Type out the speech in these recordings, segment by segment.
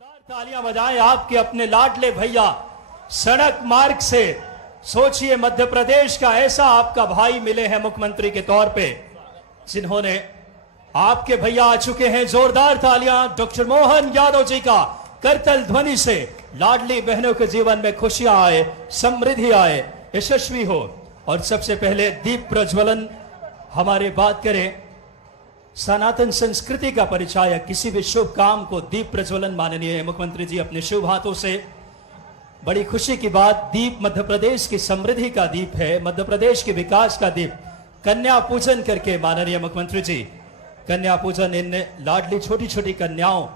जोरदार तालियां बजाएं आपके अपने लाडले भैया सड़क मार्ग से। सोचिए, मध्य प्रदेश का ऐसा आपका भाई मिले हैं मुख्यमंत्री के तौर पे, जिन्होंने आपके भैया आ चुके हैं। जोरदार तालियां डॉक्टर मोहन यादव जी का करतल ध्वनि से लाडली बहनों के जीवन में खुशियां आए, समृद्धि आए, यशस्वी हो। और सबसे पहले दीप प्रज्वलन हमारे बात करें सनातन संस्कृति का परिचायक, किसी भी शुभ काम को दीप प्रज्वलन माननीय मुख्यमंत्री जी अपने शुभ हाथों से। बड़ी खुशी की बात, दीप मध्य प्रदेश की समृद्धि का दीप है, मध्य प्रदेश के विकास का दीप। कन्या पूजन करके माननीय मुख्यमंत्री जी कन्या पूजन, इन लाडली छोटी छोटी कन्याओं,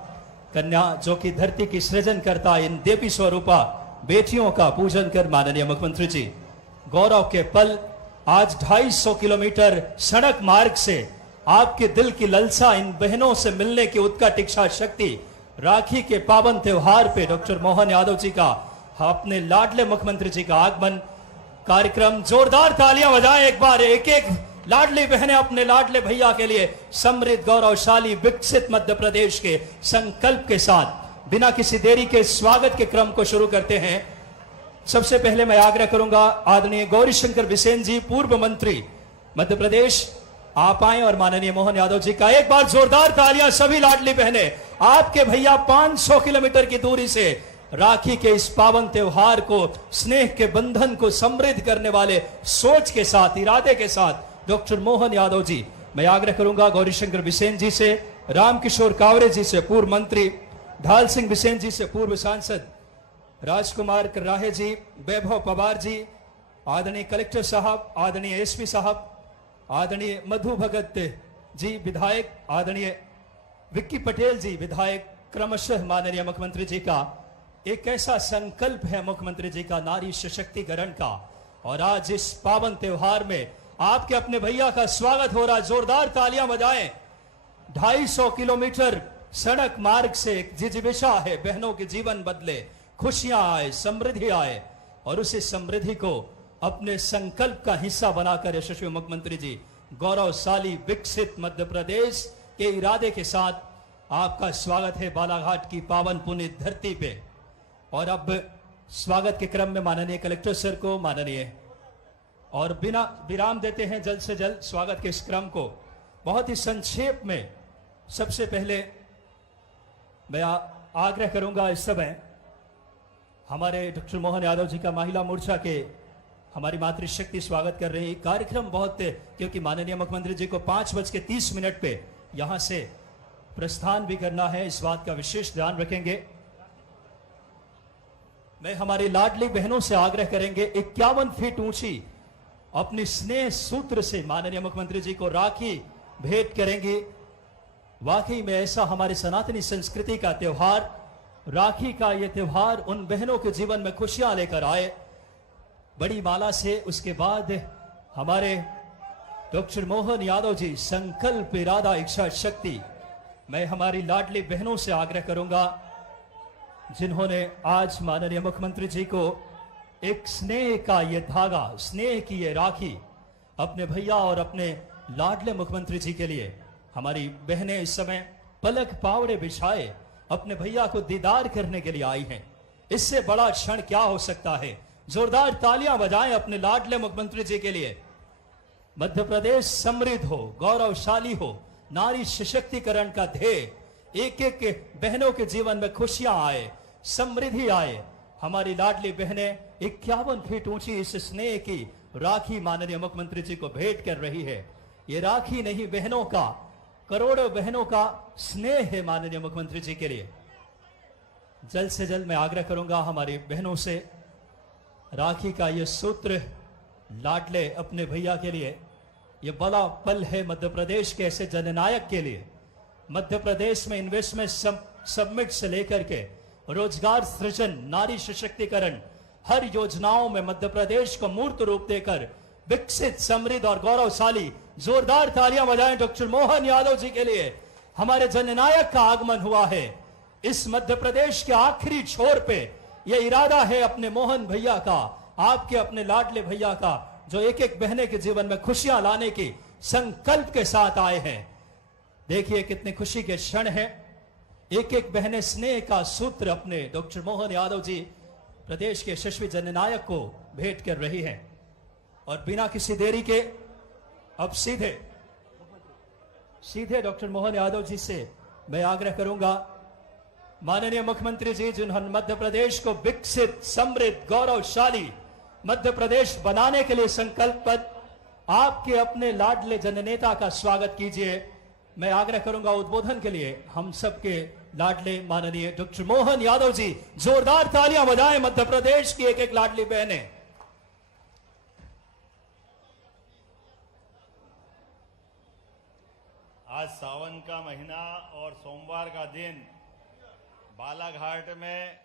कन्या जो कि धरती की सृजन करता, इन देवी स्वरूपा बेटियों का पूजन कर माननीय मुख्यमंत्री जी गौरव के पल। आज 250 किलोमीटर सड़क मार्ग से आपके दिल की ललसा, इन बहनों से मिलने की उत्कट इच्छा शक्ति, राखी के पावन त्योहार पे डॉक्टर मोहन यादव जी का, अपने लाडले मुख्यमंत्री जी का आगमन कार्यक्रम। जोरदार तालियां बजाएं एक बार, एक एक लाडली बहनें अपने लाडले भैया के लिए समृद्ध, गौरवशाली, विकसित मध्य प्रदेश के संकल्प के साथ बिना किसी देरी के स्वागत के क्रम को शुरू करते हैं। सबसे पहले मैं आग्रह करूंगा आदरणीय गौरीशंकर बिसेन जी, पूर्व मंत्री मध्य प्रदेश, आप आए और माननीय मोहन यादव जी का एक बार जोरदार तालियां। सभी लाडली बहनें, आपके भैया 500 किलोमीटर की दूरी से राखी के इस पावन त्योहार को, स्नेह के बंधन को समृद्ध करने वाले सोच के साथ, इरादे के साथ डॉक्टर मोहन यादव जी। मैं आग्रह करूंगा गौरीशंकर बिसेन जी से, रामकिशोर कावरे जी से, पूर्व मंत्री, ढाल सिंह बिसेन जी से, पूर्व सांसद, राजकुमार कर्राहे जी, वैभव पवार जी, आदरणीय कलेक्टर साहब, आदरणीय एसपी साहब, आदरणीय मधु भगत जी विधायक, आदरणीय विक्की पटेल जी विधायक, क्रमशः माननीय मुख्यमंत्री जी का एक ऐसा संकल्प है मुख्यमंत्री जी का नारी सशक्तिकरण का। और आज इस पावन त्योहार में आपके अपने भैया का स्वागत हो रहा है। जोरदार तालियां बजाएं। 250 किलोमीटर सड़क मार्ग से एक जिजीविषा है, बहनों के जीवन बदले, खुशियां आए, समृद्धि आए, और उसी समृद्धि को अपने संकल्प का हिस्सा बनाकर यशस्वी मुख्यमंत्री जी गौरवशाली विकसित मध्य प्रदेश के इरादे के साथ आपका स्वागत है बालाघाट की पावन पुनीत धरती पे। और अब स्वागत के क्रम में माननीय कलेक्टर सर को, माननीय, और बिना विराम देते हैं जल्द से जल्द स्वागत के इस क्रम को। बहुत ही संक्षेप में सबसे पहले मैं आग्रह करूंगा, इस समय हमारे डॉक्टर मोहन यादव जी का महिला मोर्चा के हमारी मातृशक्ति स्वागत कर रही है। कार्यक्रम बहुत, क्योंकि माननीय मुख्यमंत्री जी को 5:30 पे यहां से प्रस्थान भी करना है, इस बात का विशेष ध्यान रखेंगे। मैं हमारी लाडली बहनों से आग्रह करेंगे, 51 फीट ऊंची अपनी स्नेह सूत्र से माननीय मुख्यमंत्री जी को राखी भेंट करेंगे। वाकई में ऐसा हमारी सनातनी संस्कृति का त्योहार, राखी का यह त्योहार उन बहनों के जीवन में खुशियां लेकर आए बड़ी माला से। उसके बाद हमारे डॉक्टर मोहन यादव जी संकल्प, इरादा, इच्छा शक्ति। मैं हमारी लाडली बहनों से आग्रह करूंगा जिन्होंने आज माननीय मुख्यमंत्री जी को एक स्नेह का ये धागा, स्नेह की ये राखी अपने भैया और अपने लाडले मुख्यमंत्री जी के लिए, हमारी बहनें इस समय पलक पावड़े बिछाए अपने भैया को दीदार करने के लिए आई हैं। इससे बड़ा क्षण क्या हो सकता है। जोरदार तालियां बजाएं अपने लाडले मुख्यमंत्री जी के लिए। मध्य प्रदेश समृद्ध हो, गौरवशाली हो, नारी सशक्तिकरण का ध्येय, एक एक बहनों के जीवन में खुशियां आए, समृद्धि आए। हमारी लाडली बहनें 51 फीट ऊंची इस स्नेह की राखी माननीय मुख्यमंत्री जी को भेंट कर रही है। ये राखी नहीं, बहनों का, करोड़ों बहनों का स्नेह है माननीय मुख्यमंत्री जी के लिए। जल्द से जल्द मैं आग्रह करूंगा हमारी बहनों से, राखी का ये सूत्र लाडले अपने भैया के लिए, ये बड़ा पल है मध्य प्रदेश के ऐसे जननायक के लिए। मध्य प्रदेश में इन्वेस्टमेंट समिट से लेकर के रोजगार सृजन, नारी सशक्तिकरण, हर योजनाओं में मध्य प्रदेश को मूर्त रूप देकर विकसित, समृद्ध और गौरवशाली। जोरदार तालियां बजाएं डॉक्टर मोहन यादव जी के लिए। हमारे जननायक का आगमन हुआ है इस मध्य प्रदेश के आखिरी छोर पे। यह इरादा है अपने मोहन भैया का, आपके अपने लाडले भैया का, जो एक एक बहने के जीवन में खुशियां लाने की संकल्प के साथ आए हैं। देखिए कितने खुशी के क्षण हैं। एक एक बहने स्नेह का सूत्र अपने डॉक्टर मोहन यादव जी प्रदेश के यशस्वी जननायक को भेंट कर रही हैं। और बिना किसी देरी के अब सीधे डॉक्टर मोहन यादव जी से मैं आग्रह करूंगा, माननीय मुख्यमंत्री जी जिन्होंने मध्य प्रदेश को विकसित, समृद्ध, गौरवशाली मध्य प्रदेश बनाने के लिए संकल्पबद्ध, आपके अपने लाडले जननेता का स्वागत कीजिए। मैं आग्रह करूंगा उद्बोधन के लिए हम सबके लाडले माननीय डॉक्टर मोहन यादव जी, जोरदार तालियां बजाएं मध्य प्रदेश की एक एक लाडली बहनें। आज सावन का महीना और सोमवार का दिन बालाघाट में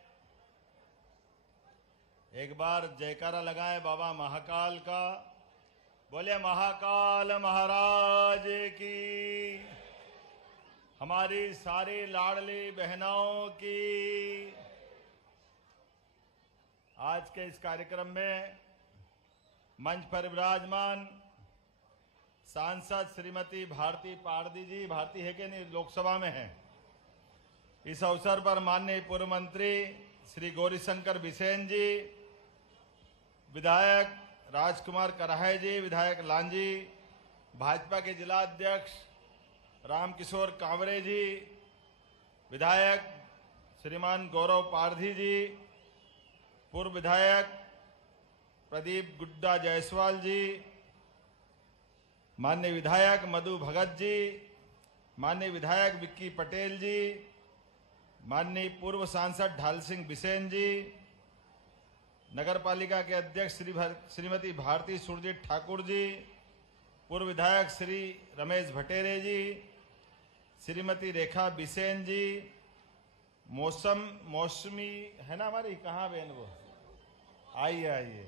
एक बार जयकारा लगाएं बाबा महाकाल का। बोले महाकाल महाराज की, हमारी सारी लाडली बहनों की। आज के इस कार्यक्रम में मंच पर विराजमान सांसद श्रीमती भारती पारदी जी, भारती है कि नहीं, लोकसभा में है। इस अवसर पर माननीय पूर्व मंत्री श्री गौरीशंकर बिसेन जी, विधायक राजकुमार कराहे जी, विधायक लांजी, भाजपा के जिला अध्यक्ष रामकिशोर कांवरे जी, विधायक श्रीमान गौरव पारधी जी, पूर्व विधायक प्रदीप गुड्डा जायसवाल जी, माननीय विधायक मधु भगत जी, माननीय विधायक विक्की पटेल जी, माननीय पूर्व सांसद ढाल सिंह बिसेन जी, नगरपालिका के अध्यक्ष श्रीमती भारती सुरजीत ठाकुर जी, पूर्व विधायक श्री रमेश भटेरे जी, श्रीमती रेखा बिसेन जी, मौसमी है ना हमारी, कहाँ बहन वो, आइए।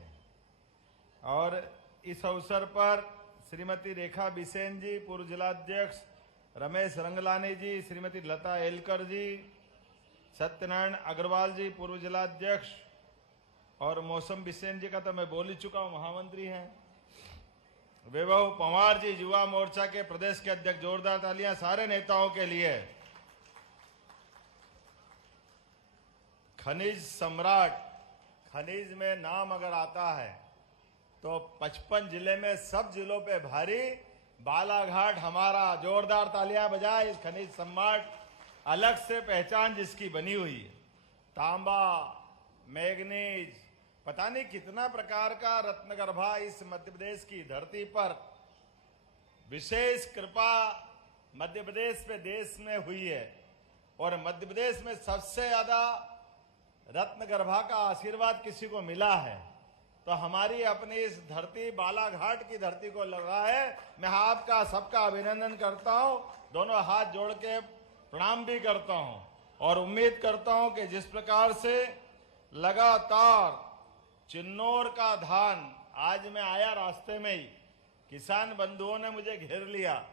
और इस अवसर पर श्रीमती रेखा बिसेन जी, पूर्व जिलाध्यक्ष रमेश रंगलानी जी, श्रीमती लता एलकर जी, सत्यनारायण अग्रवाल जी, पूर्व जिलाध्यक्ष, और मौसम बिसेन जी का तो मैं बोल ही चुका हूं, महामंत्री हैं। वैभव पंवार जी, युवा मोर्चा के प्रदेश के अध्यक्ष। जोरदार तालियां सारे नेताओं के लिए। खनिज सम्राट, खनिज में नाम अगर आता है तो 55 जिले में सब जिलों पे भारी, बालाघाट हमारा। जोरदार तालियां बजाए इस खनिज सम्राट, अलग से पहचान जिसकी बनी हुई है। तांबा, मैग्नीज, पता नहीं कितना प्रकार का रत्नगर्भा इस मध्य प्रदेश की धरती पर। विशेष कृपा मध्य प्रदेश पे देश में हुई है, और मध्य प्रदेश में सबसे ज्यादा रत्नगर्भा का आशीर्वाद किसी को मिला है तो हमारी अपनी इस धरती बालाघाट की धरती को लगा है। मैं आपका सबका अभिनंदन करता हूं, दोनों हाथ जोड़ के प्रणाम भी करता हूं, और उम्मीद करता हूं कि जिस प्रकार से लगातार चिन्नौर का धान, आज मैं आया रास्ते में ही, किसान बंधुओं ने मुझे घेर लिया,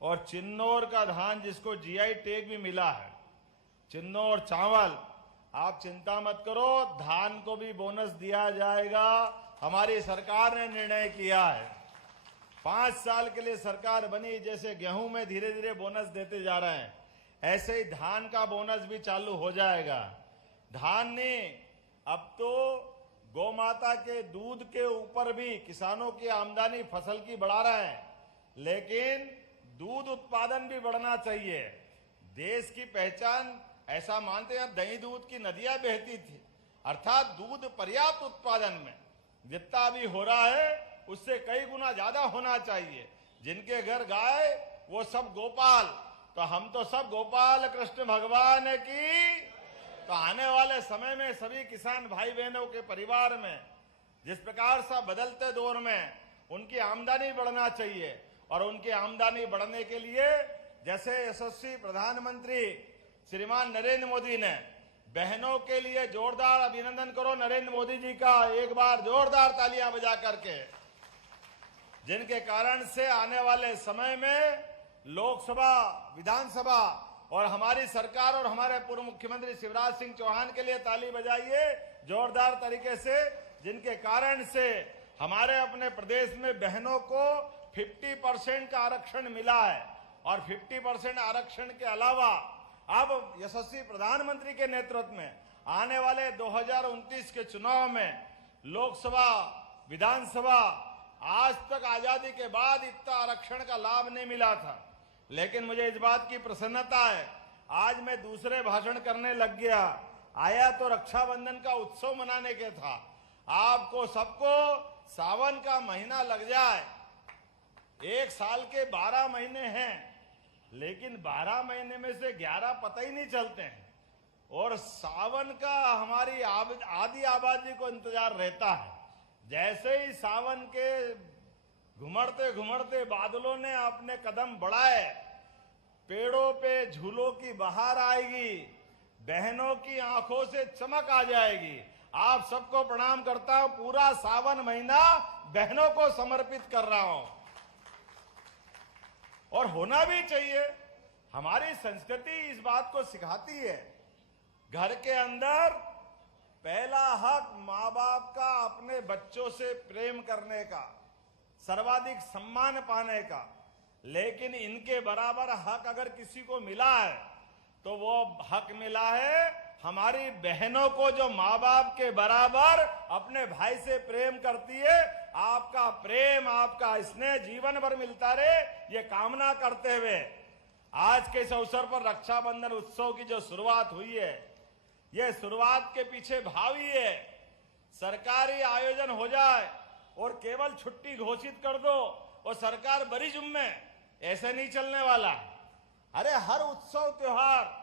और चिन्नौर का धान जिसको जीआई टैग भी मिला है, चिन्नौर चावल, आप चिंता मत करो, धान को भी बोनस दिया जाएगा। हमारी सरकार ने निर्णय किया है, 5 साल के लिए सरकार बनी, जैसे गेहूं में धीरे धीरे बोनस देते जा रहे हैं, ऐसे ही धान का बोनस भी चालू हो जाएगा। धान ने अब तो गौ माता के दूध के ऊपर भी किसानों की आमदनी फसल की बढ़ा रहे हैं, लेकिन दूध उत्पादन भी बढ़ना चाहिए। देश की पहचान ऐसा मानते हैं, दही दूध की नदियां बहती थी, अर्थात दूध पर्याप्त उत्पादन में जितना भी हो रहा है उससे कई गुना ज्यादा होना चाहिए। जिनके घर गाय वो सब गोपाल, तो हम तो सब गोपाल कृष्ण भगवान की। तो आने वाले समय में सभी किसान भाई बहनों के परिवार में जिस प्रकार से बदलते दौर में उनकी आमदनी बढ़ना चाहिए, और उनकी आमदनी बढ़ने के लिए जैसे यशस्वी प्रधानमंत्री श्रीमान नरेंद्र मोदी ने बहनों के लिए जोरदार अभिनंदन करो नरेंद्र मोदी जी का, एक बार जोरदार तालियां बजा करके, जिनके कारण से आने वाले समय में लोकसभा, विधानसभा और हमारी सरकार और हमारे पूर्व मुख्यमंत्री शिवराज सिंह चौहान के लिए ताली बजाइए जोरदार तरीके से, जिनके कारण से हमारे अपने प्रदेश में बहनों को 50% का आरक्षण मिला है, और 50% आरक्षण के अलावा अब यशस्वी प्रधानमंत्री के नेतृत्व में आने वाले 2029 के चुनाव में लोकसभा, विधानसभा, आज तक आजादी के बाद इतना आरक्षण का लाभ नहीं मिला था। लेकिन मुझे इस बात की प्रसन्नता है, आज मैं दूसरे भाषण करने लग गया। आया तो रक्षाबंधन का उत्सव मनाने के था। आपको सबको सावन का महीना लग जाए, एक साल के 12 महीने हैं, लेकिन 12 महीने में से 11 पता ही नहीं चलते हैं। और सावन का हमारी आधी आबादी को इंतजार रहता है। जैसे ही सावन के घुमड़ते घुमड़ते बादलों ने अपने कदम बढ़ाए, पेड़ों पे झूलों की बहार आएगी, बहनों की आंखों से चमक आ जाएगी। आप सबको प्रणाम करता हूं। पूरा सावन महीना बहनों को समर्पित कर रहा हूं, और होना भी चाहिए। हमारी संस्कृति इस बात को सिखाती है। घर के अंदर पहला हक माँ बाप का अपने बच्चों से प्रेम करने का, सर्वाधिक सम्मान पाने का। लेकिन इनके बराबर हक अगर किसी को मिला है तो वो हक मिला है हमारी बहनों को, जो माँ बाप के बराबर अपने भाई से प्रेम करती है। आपका प्रेम, आपका स्नेह जीवन भर मिलता रहे, ये कामना करते हुए आज के इस अवसर पर रक्षाबंधन उत्सव की जो शुरुआत हुई है, ये शुरुआत के पीछे भाव ही है। सरकारी आयोजन हो जाए और केवल छुट्टी घोषित कर दो और सरकार बड़ी जुम्मे, ऐसे नहीं चलने वाला। अरे हर उत्सव त्योहार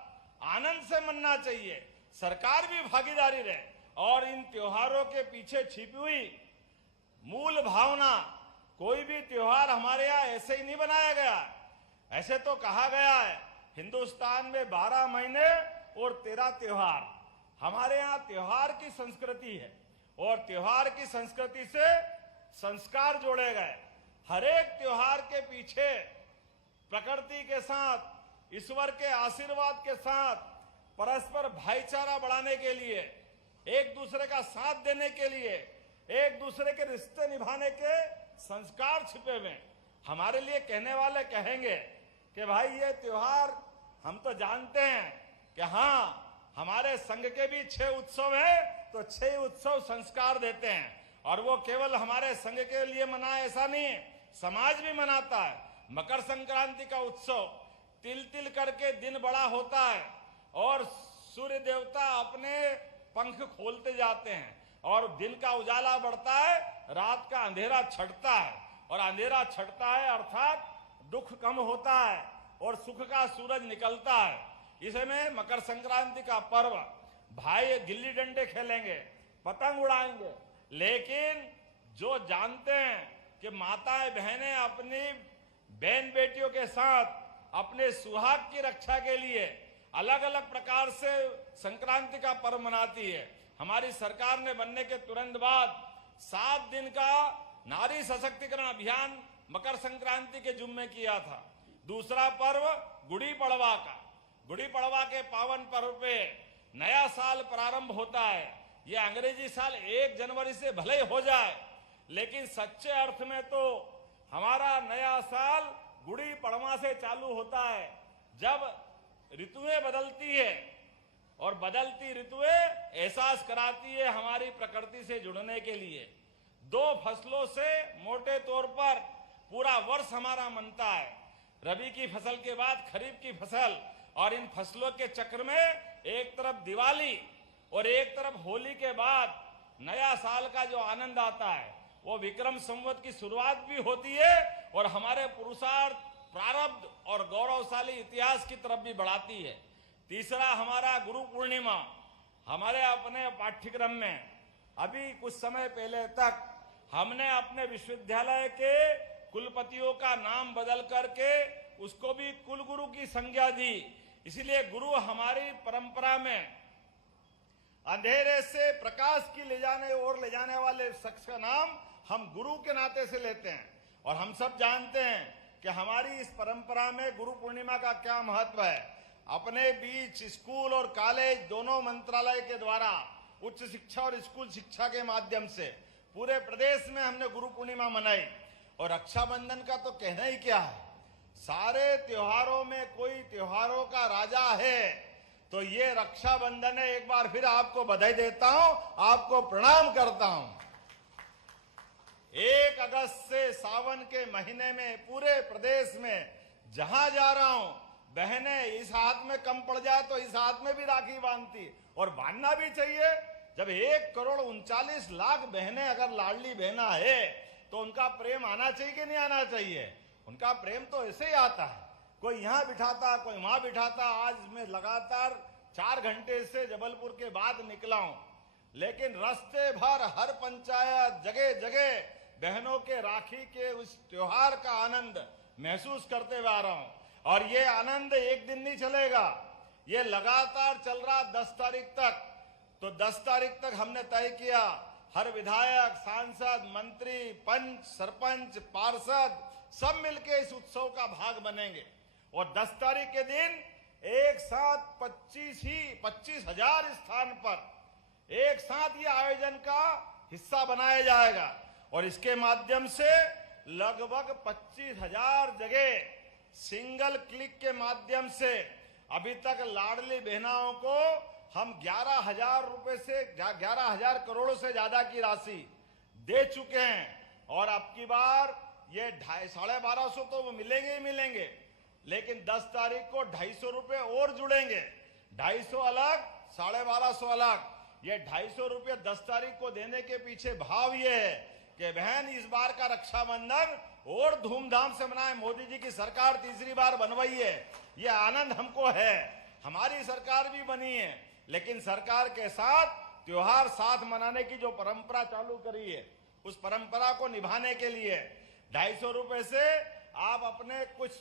आनंद से मनना चाहिए, सरकार भी भागीदारी रहे। और इन त्योहारों के पीछे छिपी हुई मूल भावना, कोई भी त्योहार हमारे यहाँ ऐसे ही नहीं बनाया गया। ऐसे तो कहा गया है हिंदुस्तान में 12 महीने और 13 त्योहार। हमारे यहाँ त्योहार की संस्कृति है, और त्योहार की संस्कृति से संस्कार जोड़े गए। हर एक त्योहार के पीछे प्रकृति के साथ, ईश्वर के आशीर्वाद के साथ, परस्पर भाईचारा बढ़ाने के लिए, एक दूसरे का साथ देने के लिए, एक दूसरे के रिश्ते निभाने के संस्कार छिपे हुए। हमारे लिए कहने वाले कहेंगे कि भाई ये त्योहार हम तो जानते हैं कि हाँ, हमारे संघ के भी 6 उत्सव हैं, तो 6 उत्सव संस्कार देते हैं। और वो केवल हमारे संघ के लिए मनाए ऐसा नहीं है, समाज भी मनाता है। मकर संक्रांति का उत्सव तिल तिल करके दिन बड़ा होता है, और सूर्य देवता अपने पंख खोलते जाते हैं, और दिन का उजाला बढ़ता है, रात का अंधेरा छटता है। और अंधेरा छटता है अर्थात दुख कम होता है और सुख का सूरज निकलता है। इसमें मकर संक्रांति का पर्व, भाई गिल्ली डंडे खेलेंगे, पतंग उड़ाएंगे। लेकिन जो जानते हैं कि माताएं बहनें अपनी बहन बेटियों के साथ अपने सुहाग की रक्षा के लिए अलग अलग प्रकार से संक्रांति का पर्व मनाती है। हमारी सरकार ने बनने के तुरंत बाद 7 दिन का नारी सशक्तिकरण अभियान मकर संक्रांति के जुम्मे किया था। दूसरा पर्व गुड़ी पड़वा का, गुड़ी पड़वा के पावन पर्व पे नया साल प्रारंभ होता है। यह अंग्रेजी साल 1 जनवरी से भले ही हो जाए, लेकिन सच्चे अर्थ में तो हमारा नया साल गुड़ी पड़वा से चालू होता है, जब ऋतुएं बदलती है। और बदलती ऋतुएं एहसास कराती है हमारी प्रकृति से जुड़ने के लिए। 2 फसलों से मोटे तौर पर पूरा वर्ष हमारा मनता है। रबी की फसल के बाद खरीफ की फसल, और इन फसलों के चक्र में एक तरफ दिवाली और एक तरफ होली के बाद नया साल का जो आनंद आता है, वो विक्रम संवत की शुरुआत भी होती है, और हमारे पुरुषार्थ, प्रारब्ध और गौरवशाली इतिहास की तरफ भी बढ़ाती है। तीसरा हमारा गुरु पूर्णिमा। हमारे अपने पाठ्यक्रम में अभी कुछ समय पहले तक हमने अपने विश्वविद्यालय के कुलपतियों का नाम बदल करके उसको भी कुलगुरु की संज्ञा दी। इसलिए गुरु हमारी परंपरा में अंधेरे से प्रकाश की ले जाने वाले शख्स का नाम हम गुरु के नाते से लेते हैं। और हम सब जानते हैं कि हमारी इस परंपरा में गुरु पूर्णिमा का क्या महत्व है। अपने बीच स्कूल और कॉलेज दोनों मंत्रालय के द्वारा उच्च शिक्षा और स्कूल शिक्षा के माध्यम से पूरे प्रदेश में हमने गुरु पूर्णिमा मनाई। और रक्षाबंधन का तो कहना ही क्या है, सारे त्योहारों में कोई त्योहारों का राजा है तो ये रक्षाबंधन है। एक बार फिर आपको बधाई देता हूं, आपको प्रणाम करता हूं। 1 अगस्त से सावन के महीने में पूरे प्रदेश में जहां जा रहा हूं, बहनें इस हाथ में कम पड़ जाए तो इस हाथ में भी राखी बांधती, और बांधना भी चाहिए। जब 1,39,00,000 बहनें अगर लाडली बहना है तो उनका प्रेम आना चाहिए कि नहीं आना चाहिए? उनका प्रेम तो ऐसे ही आता है, कोई यहां बिठाता, कोई वहां बिठाता। आज मैं लगातार 4 घंटे से जबलपुर के बाद निकला हूं, लेकिन रास्ते भर हर पंचायत जगह जगह बहनों के राखी के उस त्योहार का आनंद महसूस करते हुए आ रहा हूं। और ये आनंद एक दिन नहीं चलेगा, ये लगातार चल रहा 10 तारीख तक। तो 10 तारीख तक हमने तय किया, हर विधायक, सांसद, मंत्री, पंच, सरपंच, पार्षद सब मिलके इस उत्सव का भाग बनेंगे। और 10 तारीख के दिन एक साथ 25,000 स्थान पर एक साथ ये आयोजन का हिस्सा बनाया जाएगा। और इसके माध्यम से लगभग 25,000 जगह सिंगल क्लिक के माध्यम से अभी तक लाडली बहनाओं को हम 11,000 रुपए से 11,000 करोड़ से ज्यादा की राशि दे चुके हैं। और अब की बार ये 1250 तो वो मिलेंगे ही मिलेंगे, लेकिन 10 तारीख को 250 रुपए और जुड़ेंगे। 250 अलग, 1250 अलग। ये 250 रुपए 10 तारीख को देने के पीछे भाव ये है कि बहन इस बार का रक्षाबंधन और धूमधाम से मनाए। मोदी जी की सरकार तीसरी बार बनवाई है, ये आनंद हमको है। हमारी सरकार भी बनी है, लेकिन सरकार के साथ त्योहार साथ मनाने की जो परंपरा चालू करी है, उस परंपरा को निभाने के लिए 250 रुपए से आप अपने कुछ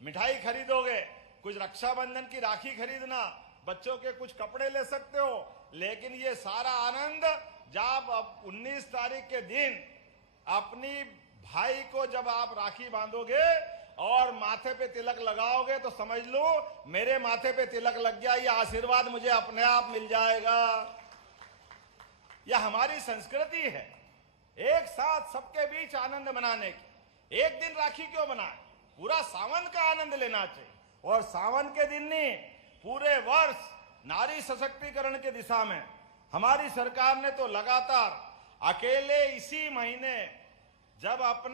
मिठाई खरीदोगे, कुछ रक्षाबंधन की राखी खरीदना, बच्चों के कुछ कपड़े ले सकते हो। लेकिन ये सारा आनंद जब अब 19 तारीख के दिन अपनी भाई को जब आप राखी बांधोगे और माथे पे तिलक लगाओगे तो समझ लो मेरे माथे पे तिलक लग गया, ये आशीर्वाद मुझे अपने आप मिल जाएगा। यह हमारी संस्कृति है, एक साथ सबके बीच आनंद मनाने की। एक दिन राखी क्यों बनाए? पूरा सावन का आनंद लेना चाहिए। और सावन के दिन नहीं, पूरे वर्ष नारी सशक्तिकरण की दिशा में हमारी सरकार ने तो लगातार अकेले इसी महीने जब अपन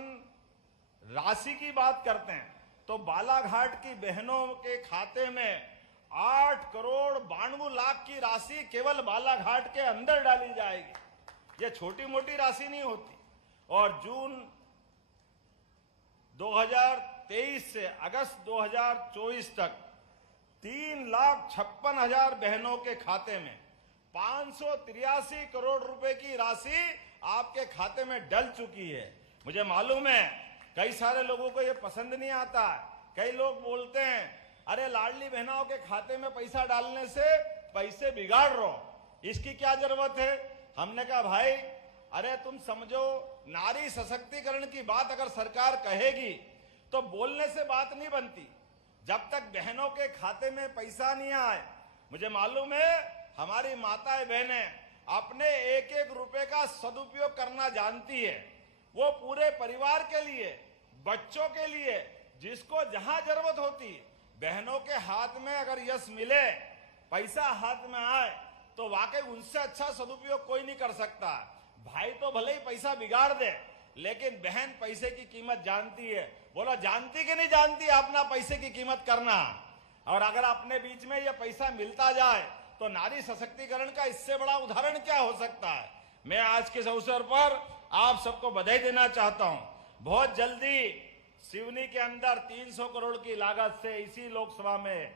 राशि की बात करते हैं तो बालाघाट की बहनों के खाते में 8,92,00,000 की राशि केवल बालाघाट के अंदर डाली जाएगी। ये छोटी मोटी राशि नहीं होती। और जून 2023 से अगस्त 2024 तक 3,56,000 बहनों के खाते में 583 करोड़ रुपए की राशि आपके खाते में डल चुकी है। मुझे मालूम है कई सारे लोगों को ये पसंद नहीं आता। कई लोग बोलते हैं अरे लाडली बहनों के खाते में पैसा डालने से पैसे बिगाड़ रहे हो, इसकी क्या जरूरत है? हमने कहा भाई अरे तुम समझो, नारी सशक्तिकरण की बात अगर सरकार कहेगी तो बोलने से बात नहीं बनती। जब तक बहनों के खाते में पैसा नहीं आए, मुझे मालूम है हमारी माताएं बहनें अपने एक एक रुपए का सदुपयोग करना जानती है। वो पूरे परिवार के लिए, बच्चों के लिए, जिसको जहां जरूरत होती, बहनों के हाथ में अगर यश मिले, पैसा हाथ में आए तो वाकई उनसे अच्छा सदुपयोग कोई नहीं कर सकता। भाई तो भले ही पैसा बिगाड़ दे, लेकिन बहन पैसे की कीमत जानती है। बोलो जानती कि नहीं जानती अपना पैसे की कीमत करना? और अगर अपने बीच में ये पैसा मिलता जाए तो नारी सशक्तिकरण का इससे बड़ा उदाहरण क्या हो सकता है? मैं आज के अवसर पर आप सबको बधाई देना चाहता हूं। बहुत जल्दी सिवनी के अंदर 300 करोड़ की लागत से इसी लोकसभा में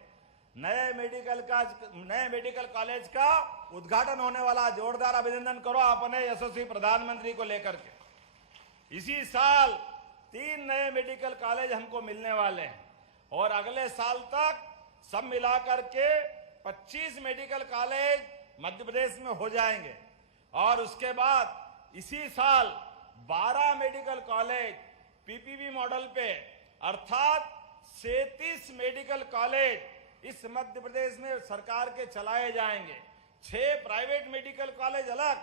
नए मेडिकल कॉलेज का उद्घाटन होने वाला। जोरदार अभिनंदन करो अपने यशस्वी प्रधानमंत्री को लेकर के। इसी साल 3 नए मेडिकल कॉलेज हमको मिलने वाले हैं और अगले साल तक सब मिलाकर के 25 मेडिकल कॉलेज मध्य प्रदेश में हो जाएंगे। और उसके बाद इसी साल 12 मेडिकल कॉलेज पीपीपी मॉडल पे, अर्थात 37 मेडिकल कॉलेज इस मध्य प्रदेश में सरकार के चलाए जाएंगे। 6 प्राइवेट मेडिकल कॉलेज अलग,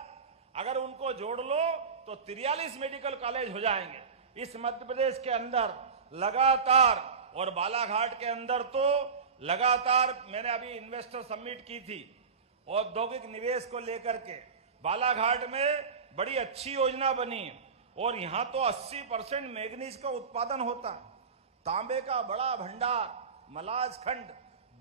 अगर उनको जोड़ लो तो 43 मेडिकल कॉलेज हो जाएंगे। इस मध्य प्रदेश के अंदर लगातार और बालाघाट के अंदर तो लगातार मैंने अभी इन्वेस्टर समिट की थी औद्योगिक निवेश को लेकर के। बालाघाट में बड़ी अच्छी योजना बनी और यहां तो 80% मैग्नीज का उत्पादन होता है। तांबे का बड़ा भंडार मलाज खंड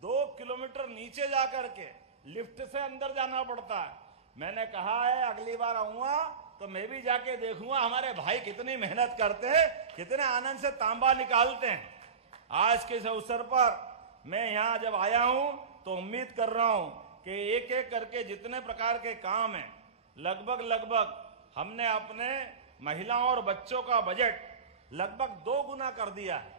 2 किलोमीटर नीचे जाकर के लिफ्ट से अंदर जाना पड़ता है। मैंने कहा है अगली बार आऊंगा तो मैं भी जाके देखूंगा हमारे भाई कितनी मेहनत करते हैं, कितने आनंद से तांबा निकालते हैं। आज के इस अवसर पर मैं यहां जब आया हूं तो उम्मीद कर रहा हूं कि एक एक करके जितने प्रकार के काम हैं लगभग हमने अपने महिलाओं और बच्चों का बजट लगभग 2 गुना कर दिया है।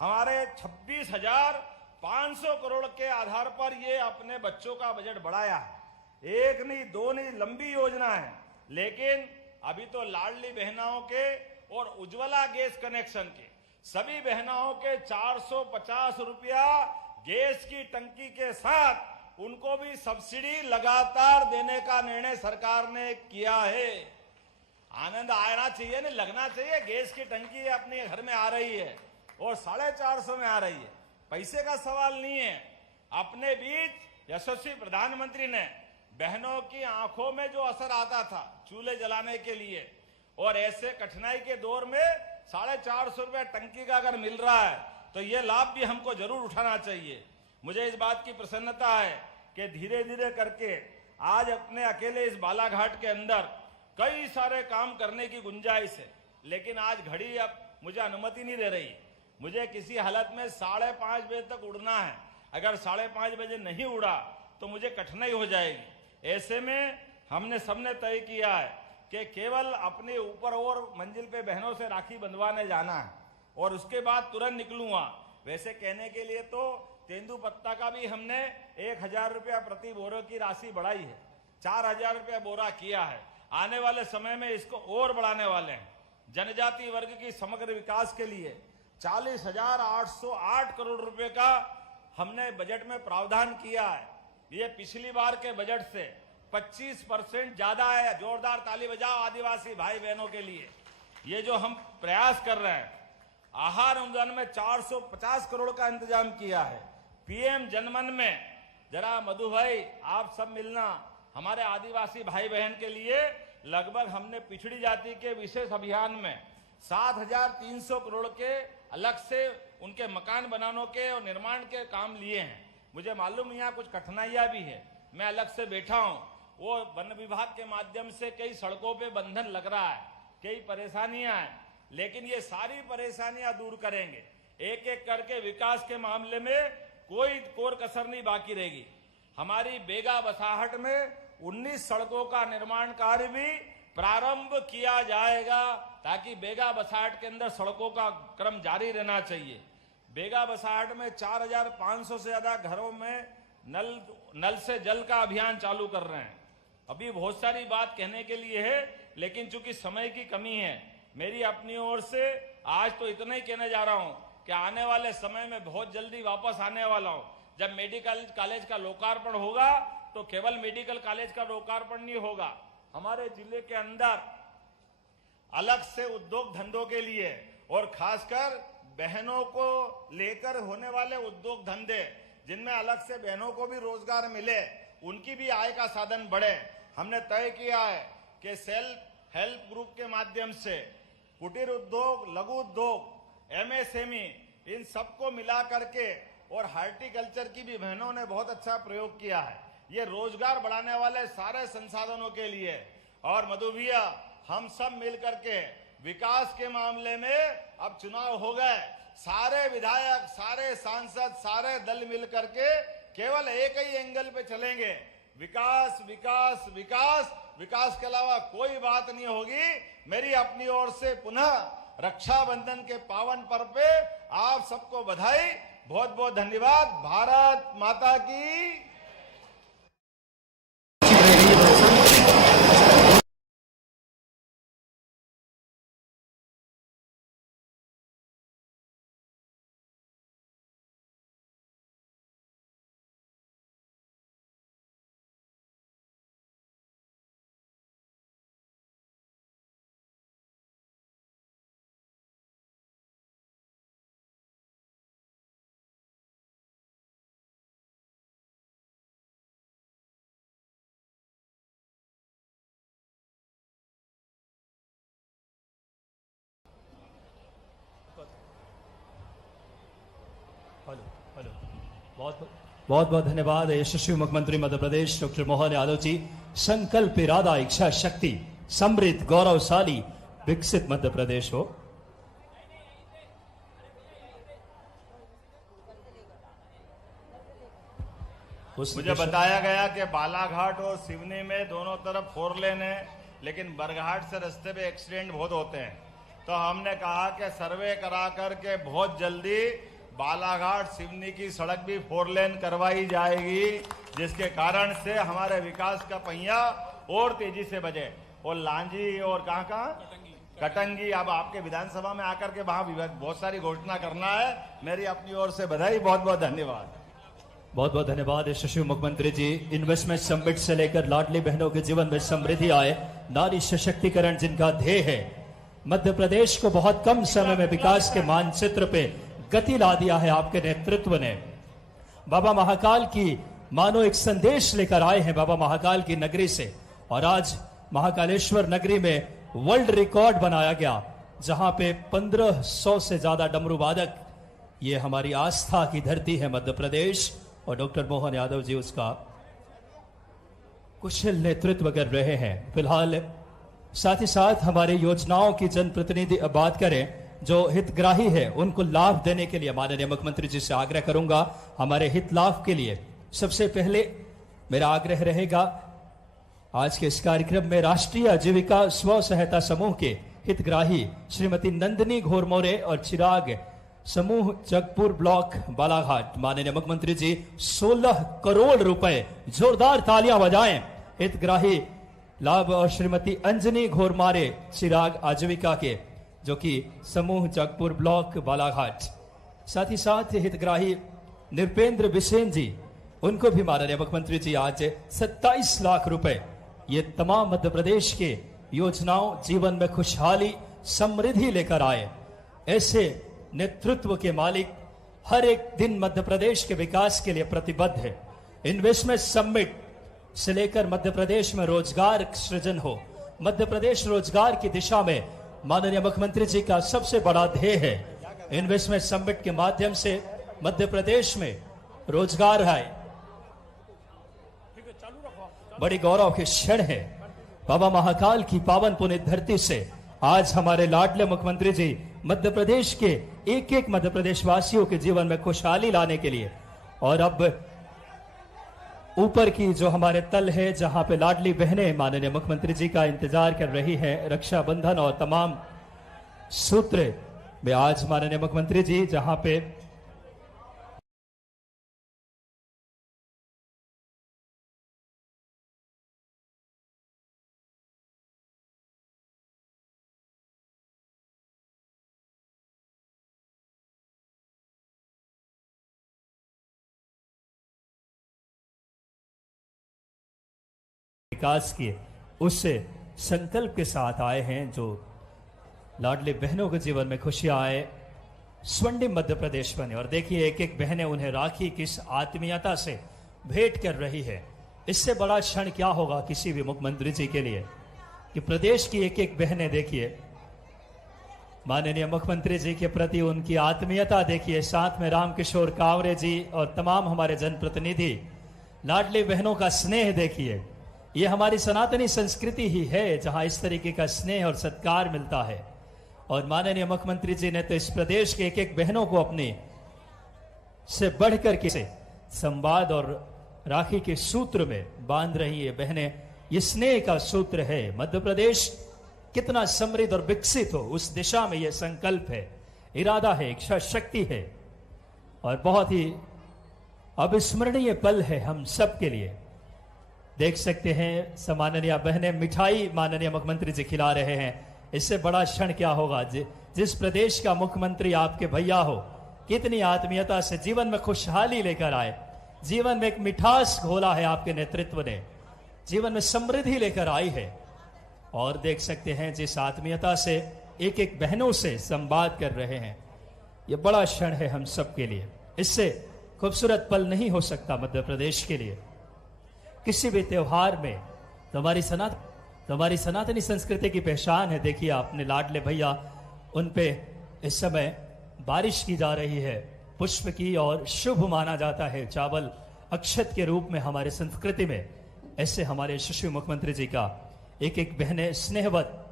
हमारे 26,500 करोड़ के आधार पर ये अपने बच्चों का बजट बढ़ाया है। एक नहीं, 2 नहीं, लंबी योजना है। लेकिन अभी तो लाडली बहनाओं के और उज्ज्वला गैस कनेक्शन के सभी बहनाओं के 450 रुपया गैस की टंकी के साथ उनको भी सब्सिडी लगातार देने का निर्णय सरकार ने किया है। आनंद आना चाहिए, नहीं लगना चाहिए। गैस की टंकी अपने घर में आ रही है और 450 में आ रही है। पैसे का सवाल नहीं है। अपने बीच यशस्वी प्रधानमंत्री ने बहनों की आंखों में जो असर आता था चूल्हे जलाने के लिए, और ऐसे कठिनाई के दौर में 450 रुपए टंकी का अगर मिल रहा है तो ये लाभ भी हमको जरूर उठाना चाहिए। मुझे इस बात की प्रसन्नता है कि धीरे धीरे करके आज अपने अकेले इस बालाघाट के अंदर कई सारे काम करने की गुंजाइश है। लेकिन आज घड़ी अब मुझे अनुमति नहीं दे रही। मुझे किसी हालत में 5:30 बजे तक उड़ना है। अगर 5:30 बजे नहीं उड़ा तो मुझे कठिनाई हो जाएगी। ऐसे में हमने सबने तय किया है कि केवल अपने ऊपर और मंजिल पे बहनों से राखी बंधवाने जाना है और उसके बाद तुरंत निकलूंगा। वैसे कहने के लिए तो तेंदुपत्ता का भी हमने 1,000 रुपया प्रति बोरे की राशि बढ़ाई है, 4,000 रुपया बोरा किया है। आने वाले समय में इसको और बढ़ाने वाले हैं। जनजाति वर्ग की समग्र विकास के लिए 40,808 करोड़ रुपए का हमने बजट में प्रावधान किया है। ये पिछली बार के बजट से 25% ज्यादा है। जोरदार ताली बजाओ आदिवासी भाई बहनों के लिए। ये जो हम प्रयास कर रहे हैं, आहार अनुदान में 450 करोड़ का इंतजाम किया है। पीएम जनमन में जरा मधु भाई आप सब मिलना। हमारे आदिवासी भाई बहन के लिए लगभग हमने पिछड़ी जाति के विशेष अभियान में 7,300 करोड़ के अलग से उनके मकान बनाने के और निर्माण के काम लिए हैं। मुझे मालूम यहाँ कुछ कठिनाइयां भी है, मैं अलग से बैठा हूं। वो वन विभाग के माध्यम से कई सड़कों पे बंधन लग रहा है, कई परेशानियां हैं, लेकिन ये सारी परेशानियां दूर करेंगे। एक एक करके विकास के मामले में कोई कोर कसर नहीं बाकी रहेगी। हमारी बेगा बसाहट में 19 सड़कों का निर्माण कार्य भी प्रारंभ किया जाएगा ताकि बेगा बसाहट के अंदर सड़कों का क्रम जारी रहना चाहिए। बेगा बसाहट में 4,500 से ज्यादा घरों में नल से जल का अभियान चालू कर रहे हैं। अभी बहुत सारी बात कहने के लिए है, लेकिन चूंकि समय की कमी है, मेरी अपनी ओर से आज तो इतना ही कहने जा रहा हूं कि आने वाले समय में बहुत जल्दी वापस आने वाला हूं। जब मेडिकल कॉलेज का लोकार्पण होगा तो केवल मेडिकल कॉलेज का लोकार्पण नहीं होगा, हमारे जिले के अंदर अलग से उद्योग धंधों के लिए और खासकर बहनों को लेकर होने वाले उद्योग धंधे जिनमें अलग से बहनों को भी रोजगार मिले, उनकी भी आय का साधन बढ़े। हमने तय किया है कि सेल्फ हेल्प ग्रुप के माध्यम से कुटीर उद्योग, लघु उद्योग, एमएसएमई इन सबको मिला करके और हार्टिकल्चर की भी बहनों ने बहुत अच्छा प्रयोग किया है। ये रोजगार बढ़ाने वाले सारे संसाधनों के लिए। और मधु भैया हम सब मिल करके विकास के मामले में अब चुनाव हो गए, सारे विधायक, सारे सांसद, सारे दल मिल करके केवल एक ही एंगल पे चलेंगे, विकास विकास विकास। विकास के अलावा कोई बात नहीं होगी। मेरी अपनी ओर से पुनः रक्षाबंधन के पावन पर्व पे आप सबको बधाई, बहुत बहुत धन्यवाद। भारत माता की हेलो हेलो बहुत बहुत बहुत धन्यवाद यशस्वी मुख्यमंत्री मध्य प्रदेश डॉक्टर मोहन यादव जी। संकल्प, इरादा, इच्छा शक्ति, समृद्ध, गौरवशाली, विकसित मध्य प्रदेश हो। मुझे बताया गया कि बालाघाट और सिवनी में दोनों तरफ 4 लेन है, लेकिन बरघाट से रास्ते पे एक्सीडेंट बहुत होते हैं। तो हमने कहा कि सर्वे करा करके बहुत जल्दी बालाघाट सिवनी की सड़क भी 4 लेन करवाई जाएगी, जिसके कारण से हमारे विकास का पहिया और तेजी से बजे। और लांजी और कहाँ कटंगी, अब आपके विधानसभा में आकर के वहां बहुत सारी घोषणा करना है। मेरी अपनी ओर से बधाई, बहुत बहुत धन्यवाद। बहुत बहुत धन्यवाद यशस्वी मुख्यमंत्री जी। इन्वेस्टमेंट समिट से लेकर लाडली बहनों के जीवन में समृद्धि आए, नारी सशक्तिकरण जिनका ध्येय है, मध्य प्रदेश को बहुत कम समय में विकास के मानचित्र पे गति ला दिया है आपके नेतृत्व ने। बाबा महाकाल की मानो एक संदेश लेकर आए हैं बाबा महाकाल की नगरी से, और आज महाकालेश्वर नगरी में वर्ल्ड रिकॉर्ड बनाया गया, जहां पे 1500 से ज्यादा डमरू वादक। ये हमारी आस्था की धरती है मध्य प्रदेश, और डॉक्टर मोहन यादव जी उसका कुशल नेतृत्व कर रहे हैं। फिलहाल साथ ही साथ हमारे योजनाओं की जनप्रतिनिधि अब बात करें, जो हितग्राही है उनको लाभ देने के लिए माननीय मुख्यमंत्री जी से आग्रह करूंगा हमारे हित लाभ के लिए। सबसे पहले मेरा आग्रह रहेगा, आज के इस कार्यक्रम में राष्ट्रीय आजीविका स्व सहायता समूह के हितग्राही श्रीमती नंदिनी घोरमोरे और चिराग, समूह जगपुर ब्लॉक बालाघाट, माननीय मुख्यमंत्री जी 16 करोड़ रुपए, जोरदार तालियां बजाएं। हितग्राही लाभ और श्रीमती अंजनी घोरमारे चिराग आजीविका के, जो कि समूह जगपुर ब्लॉक बालाघाट। साथ ही साथ हितग्राही नृपेंद्र बिसेन जी, उनको भी माननीय मुख्यमंत्री जी आज 27 लाख रुपए, ये तमाम मध्य प्रदेश के योजनाओं, जीवन में खुशहाली समृद्धि लेकर आए। ऐसे नेतृत्व के मालिक हर एक दिन मध्य प्रदेश के विकास के लिए प्रतिबद्ध है। इन्वेस्टमेंट समिट से लेकर मध्य प्रदेश में रोजगार सृजन हो, मध्य प्रदेश रोजगार की दिशा में माननीय मुख्यमंत्री जी का सबसे बड़ा ध्येय है। इन्वेस्टमेंट समिट के माध्यम से मध्य प्रदेश में रोजगार आए, बड़ी गौरव के क्षण है। बाबा महाकाल की पावन पुण्य धरती से आज हमारे लाडले मुख्यमंत्री जी मध्य प्रदेश के एक एक मध्य प्रदेश वासियों के जीवन में खुशहाली लाने के लिए, और अब ऊपर की जो हमारे तल है, जहां पे लाडली बहनें माननीय मुख्यमंत्री जी का इंतजार कर रही हैं, रक्षाबंधन और तमाम सूत्र में आज माननीय मुख्यमंत्री जी जहां पे विकास किए, उससे संकल्प के साथ आए हैं, जो लाडली बहनों के जीवन में खुशियां आए, स्वर्णिम मध्य प्रदेश बने। और देखिए एक एक बहनें उन्हें राखी किस आत्मीयता से भेंट कर रही है। इससे बड़ा क्षण क्या होगा किसी भी मुख्यमंत्री जी के लिए, कि प्रदेश की एक एक बहनें देखिए, माननीय मुख्यमंत्री जी के प्रति उनकी आत्मीयता देखिए, साथ में रामकिशोर कावरे जी और तमाम हमारे जनप्रतिनिधि, लाडली बहनों का स्नेह देखिए। ये हमारी सनातनी संस्कृति ही है जहां इस तरीके का स्नेह और सत्कार मिलता है। और माननीय मुख्यमंत्री जी ने तो इस प्रदेश के एक एक बहनों को अपने से बढ़कर के संवाद और राखी के सूत्र में बांध रही है बहनें। ये स्नेह का सूत्र है। मध्य प्रदेश कितना समृद्ध और विकसित हो, उस दिशा में यह संकल्प है, इरादा है, इच्छा शक्ति है, और बहुत ही अविस्मरणीय पल है हम सब के लिए। देख सकते हैं सम्माननीय बहनें मिठाई माननीय मुख्यमंत्री जी खिला रहे हैं। इससे बड़ा क्षण क्या होगा। जिस प्रदेश का मुख्यमंत्री आपके भैया हो, कितनी आत्मीयता से जीवन में खुशहाली लेकर आए, जीवन में एक मिठास घोला है आपके नेतृत्व ने, जीवन में समृद्धि लेकर आई है। और देख सकते हैं जिस आत्मीयता से एक एक बहनों से संवाद कर रहे हैं, यह बड़ा क्षण है हम सब के लिए। इससे खूबसूरत पल नहीं हो सकता मध्य प्रदेश के लिए। किसी भी त्योहार में तुम्हारी सनातनी संस्कृति की पहचान है। देखिए अपने लाडले भैया, उन पे इस समय बारिश की जा रही है, पुष्प की और शुभ माना जाता है, चावल अक्षत के रूप में हमारे संस्कृति में। ऐसे हमारे यशस्वी मुख्यमंत्री जी का एक एक बहनें स्नेहवत,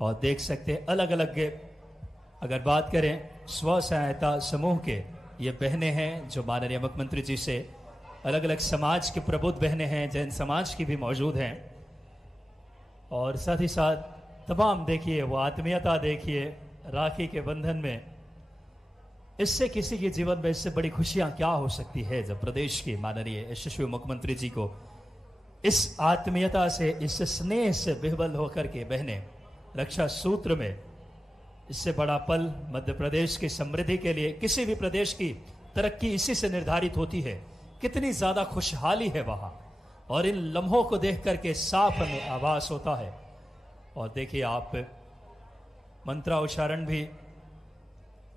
और देख सकते अलग अलग, अगर बात करें स्व सहायता समूह के, ये बहनें हैं जो माननीय मुख्यमंत्री जी से, अलग अलग समाज के प्रबुद्ध बहनें हैं, जैन समाज की भी मौजूद हैं, और साथ ही साथ तमाम देखिए वो आत्मीयता, देखिए राखी के बंधन में, इससे किसी के जीवन में इससे बड़ी खुशियां क्या हो सकती है जब प्रदेश के माननीय यशस्वी मुख्यमंत्री जी को इस आत्मीयता से, इस स्नेह से विह्वल होकर के बहनें रक्षा सूत्र में, इससे बड़ा पल मध्य प्रदेश की समृद्धि के लिए, किसी भी प्रदेश की तरक्की इसी से निर्धारित होती है। कितनी ज्यादा खुशहाली है वहां, और इन लम्हों को देख करके साफ हमें आभास होता है। और देखिए आप मंत्रोच्चारण भी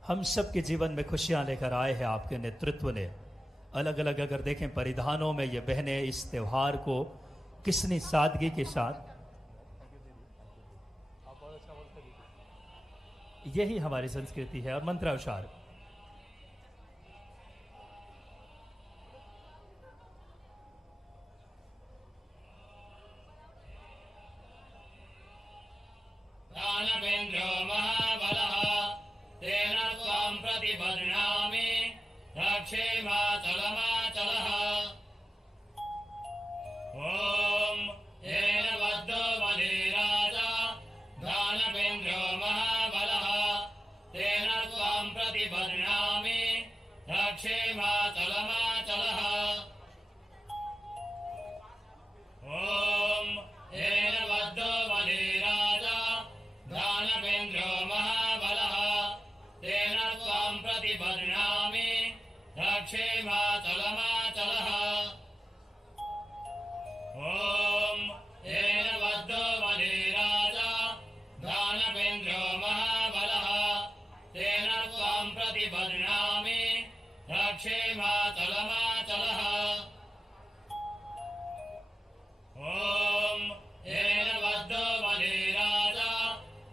हम सब के जीवन में खुशियां लेकर आए हैं आपके नेतृत्व ने। अलग अलग अगर देखें परिधानों में ये बहनें इस त्योहार को कितनी सादगी के साथ, यही हमारी संस्कृति है। और मंत्रोच्चार दानवेन्द्रो महाबलः तेन त्वां प्रतिबध्नामि रक्षेमाचलमाचलः। ॐ येन बद्धो बलिराजा दानवेन्द्रो महाबलः तेन त्वां प्रतिबध्नामि रक्षेमाचलमाचलः। ॐ येन बद्धो बलिराजा दानवेन्द्रो महाबलः तेन त्वां प्रतिबध्नामि रक्षेमाचलमाचलः। ॐ येन बद्धो बलिराजा दानवेन्द्रो महाबलः तेन त्वां प्रतिबध्नामि रक्षेमाचलमाचलः। ॐ येन बद्धो बलिराजा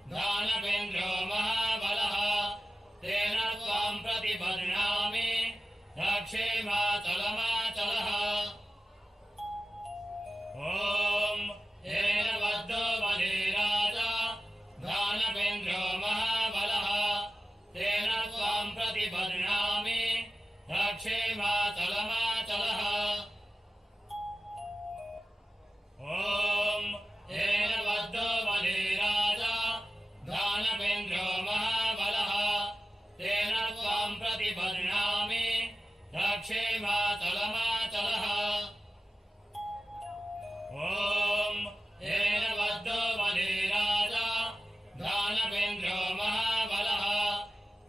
दानवेन्द्रो महाबलः तेन त्वां प्रतिबध्नामि रक्षेमाचलमाचलः। ॐ येन बद्धो बलिराजा दानवेन्द्रो महाबलः तेन त्वां प्रतिबध्नामि रक्षेमाचलमाचलः। ॐ येन बद्धो बलिराजा दानवेन्द्रो महाबलः तेन त्वां प्रतिबध्नामि रक्षेमाचलमाचलः। ॐ येन बद्धो बलिराजा दानवेन्द्रो महाबलः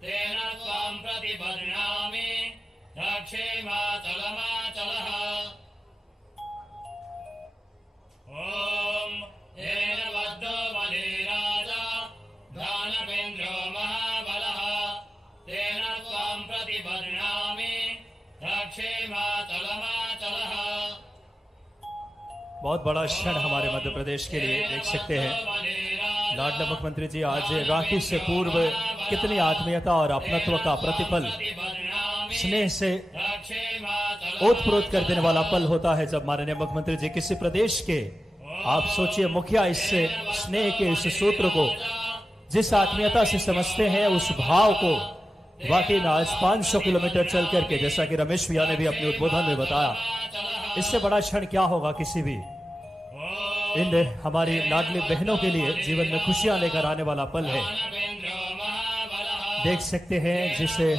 तेन त्वां प्रतिबध्नामि रक्षेमाचलमाचलः। ॐ येन बद्धो बलिराजा दानवेन्द्रो महाबलः तेन त्वां प्रतिबध्नामि रक्षेमाचलमाचलः। बहुत बड़ा क्षण हमारे मध्य प्रदेश के लिए, देख सकते हैं लाडला मुख्यमंत्री जी आज राखी से पूर्व कितनी आत्मीयता और अपनत्व का प्रतिपल, स्नेह से ओतप्रोत कर देने वाला पल होता है जब माननीय मुख्यमंत्री जी किसी प्रदेश के, आप सोचिए मुखिया, इससे स्नेह के इस सूत्र को जिस आत्मीयता से समझते हैं, उस भाव को वाकई में आज 500 किलोमीटर चल करके, जैसा कि रमेश भैया ने भी अपने उद्बोधन में बताया, इससे बड़ा क्षण क्या होगा किसी भी इन हमारी लाडली बहनों के लिए जीवन में खुशियां लेकर आने वाला पल है। देख सकते हैं जिसे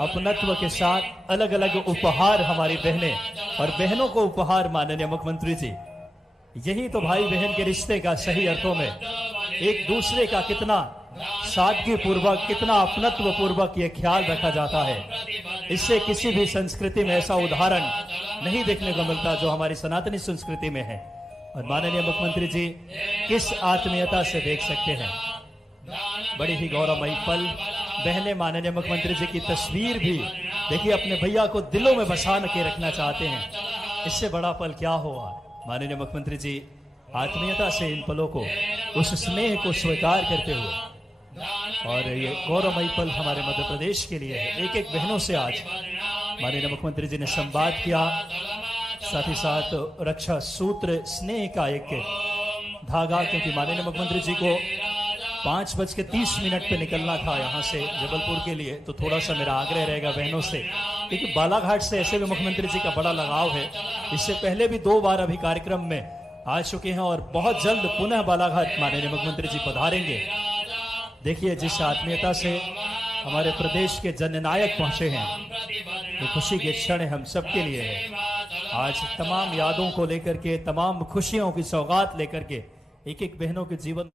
अपनत्व के साथ अलग अलग उपहार हमारी बहनें और बहनों को उपहार माननीय मुख्यमंत्री जी, यही तो भाई बहन के रिश्ते का सही अर्थों में एक दूसरे का कितना सादगी पूर्वक, कितना अपनत्व पूर्वक ये ख्याल रखा जाता है। इससे किसी भी संस्कृति में ऐसा उदाहरण नहीं देखने को मिलता जो हमारी सनातनी संस्कृति में है। और माननीय मुख्यमंत्री जी किस आत्मीयता से देख सकते हैं, बड़ी ही गौरवमयी पल। बहने माननीय मुख्यमंत्री जी की तस्वीर भी देखिए अपने भैया को दिलों में बसा के रखना चाहते हैं। इससे बड़ा पल क्या होगा। माननीय मुख्यमंत्री जी आत्मीयता से इन पलों को, उस स्नेह को स्वीकार करते हुए और ये गौरवमयी पल हमारे मध्य प्रदेश के लिए है। एक एक बहनों से आज माननीय मुख्यमंत्री जी ने संवाद किया, साथ ही साथ रक्षा सूत्र स्नेह का एक धागा, क्योंकि माननीय मुख्यमंत्री जी को 5:30 पे निकलना था यहाँ से जबलपुर के लिए। तो थोड़ा सा मेरा आग्रह रहेगा बहनों से, क्योंकि बालाघाट से ऐसे भी मुख्यमंत्री जी का बड़ा लगाव है। इससे पहले भी 2 बार अभी कार्यक्रम में आ चुके हैं और बहुत जल्द पुनः बालाघाट माननीय मुख्यमंत्री जी पधारेंगे। देखिए जिस आत्मीयता से हमारे प्रदेश के जननायक पहुंचे हैं, ये खुशी के क्षण हम सबके लिए है। आज तमाम यादों को लेकर के, तमाम खुशियों की सौगात लेकर के एक एक बहनों के जीवन